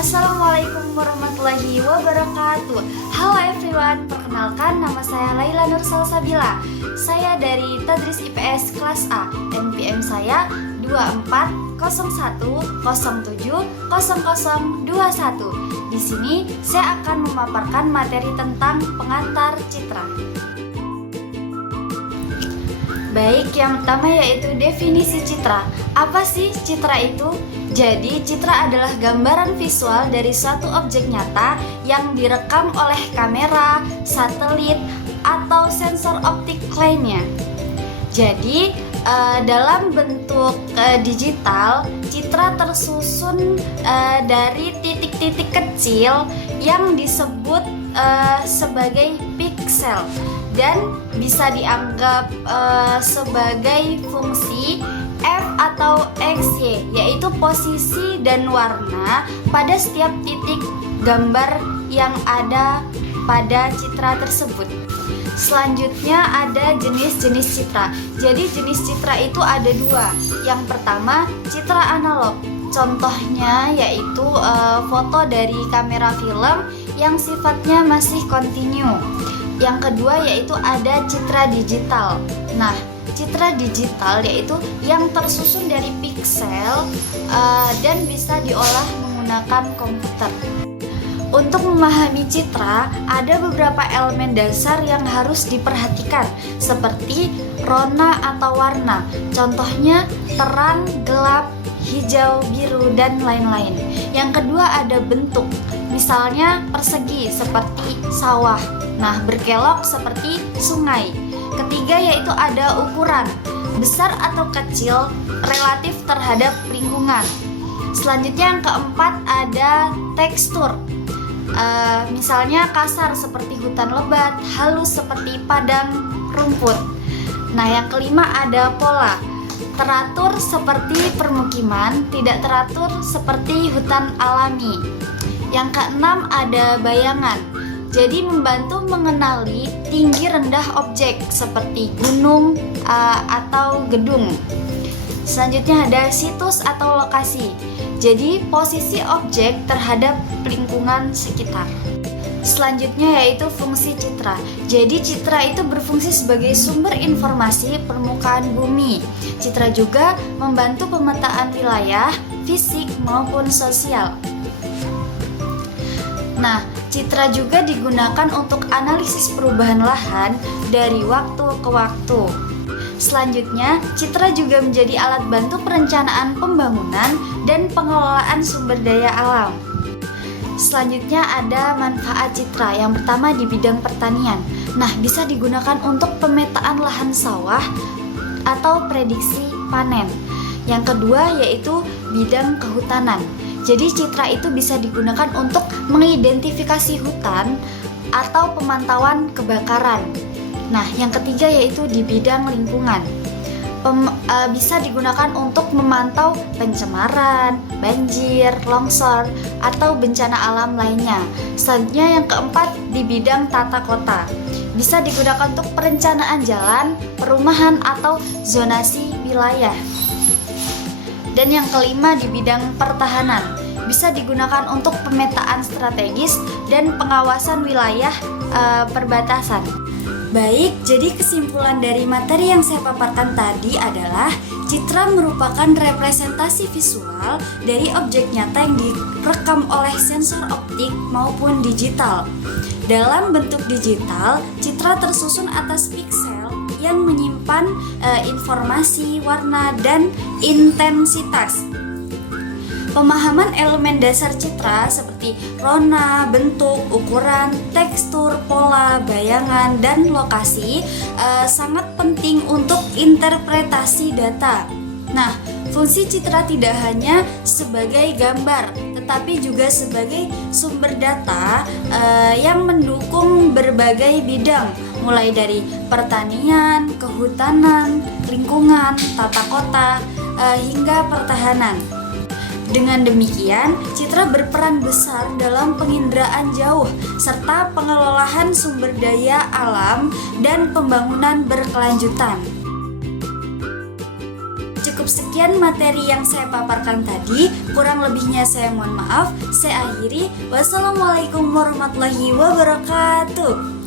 Assalamualaikum warahmatullahi wabarakatuh. Halo everyone, perkenalkan nama saya Laila Nur Salsabila. Saya dari Tadris IPS kelas A. NPM saya 2401070021. Di sini saya akan memaparkan materi tentang pengantar citra. Baik, yang pertama yaitu definisi citra. Apa sih citra itu? Jadi, citra adalah gambaran visual dari suatu objek nyata yang direkam oleh kamera, satelit, atau sensor optik lainnya. Jadi, dalam bentuk digital, citra tersusun dari titik-titik kecil yang disebut sebagai piksel dan bisa dianggap sebagai fungsi F atau XY, yaitu posisi dan warna pada setiap titik gambar yang ada pada citra tersebut. Selanjutnya ada jenis-jenis citra. Jadi jenis citra itu ada dua. Yang pertama, citra analog. Contohnya yaitu foto dari kamera film yang sifatnya masih kontinu. Yang kedua yaitu ada citra digital. Nah, citra digital yaitu yang tersusun dari piksel dan bisa diolah menggunakan komputer. Untuk memahami citra, ada beberapa elemen dasar yang harus diperhatikan, seperti rona atau warna. Contohnya terang, gelap, hijau, biru, dan lain-lain. Yang kedua ada bentuk, misalnya persegi seperti sawah, nah berkelok seperti sungai. Ketiga yaitu ada ukuran, besar atau kecil relatif terhadap lingkungan. Selanjutnya yang keempat ada tekstur, misalnya kasar seperti hutan lebat, halus seperti padang rumput. Nah yang kelima ada pola, teratur seperti permukiman, tidak teratur seperti hutan alami. Yang keenam ada bayangan, jadi membantu mengenali tinggi rendah objek seperti gunung atau gedung. Selanjutnya ada situs atau lokasi, jadi posisi objek terhadap lingkungan sekitar. Selanjutnya yaitu fungsi citra. Jadi citra itu berfungsi sebagai sumber informasi permukaan bumi. Citra juga membantu pemetaan wilayah, fisik maupun sosial. Nah, citra juga digunakan untuk analisis perubahan lahan dari waktu ke waktu. Selanjutnya, citra juga menjadi alat bantu perencanaan pembangunan dan pengelolaan sumber daya alam. Selanjutnya ada manfaat citra. Yang pertama di bidang pertanian. Nah, bisa digunakan untuk pemetaan lahan sawah atau prediksi panen. Yang kedua yaitu bidang kehutanan. Jadi citra itu bisa digunakan untuk mengidentifikasi hutan atau pemantauan kebakaran. Nah, yang ketiga yaitu di bidang lingkungan. Bisa digunakan untuk memantau pencemaran, banjir, longsor, atau bencana alam lainnya. Selanjutnya yang keempat di bidang tata kota. Bisa digunakan untuk perencanaan jalan, perumahan, atau zonasi wilayah. Dan yang kelima di bidang pertahanan, bisa digunakan untuk pemetaan strategis dan pengawasan wilayah perbatasan. Baik, jadi kesimpulan dari materi yang saya paparkan tadi adalah citra merupakan representasi visual dari objek nyata yang direkam oleh sensor optik maupun digital. Dalam bentuk digital, citra tersusun atas piksel yang menyimpan informasi, warna, dan intensitas. Pemahaman elemen dasar citra seperti rona, bentuk, ukuran, tekstur, pola, bayangan, dan lokasi sangat penting untuk interpretasi data. Nah, fungsi citra tidak hanya sebagai gambar, tetapi juga sebagai sumber data yang mendukung berbagai bidang, mulai dari pertanian, kehutanan, lingkungan, tata kota, hingga pertahanan. Dengan demikian, citra berperan besar dalam penginderaan jauh serta pengelolaan sumber daya alam dan pembangunan berkelanjutan. Cukup sekian materi yang saya paparkan tadi. Kurang lebihnya saya mohon maaf. Saya akhiri. Wassalamualaikum warahmatullahi wabarakatuh.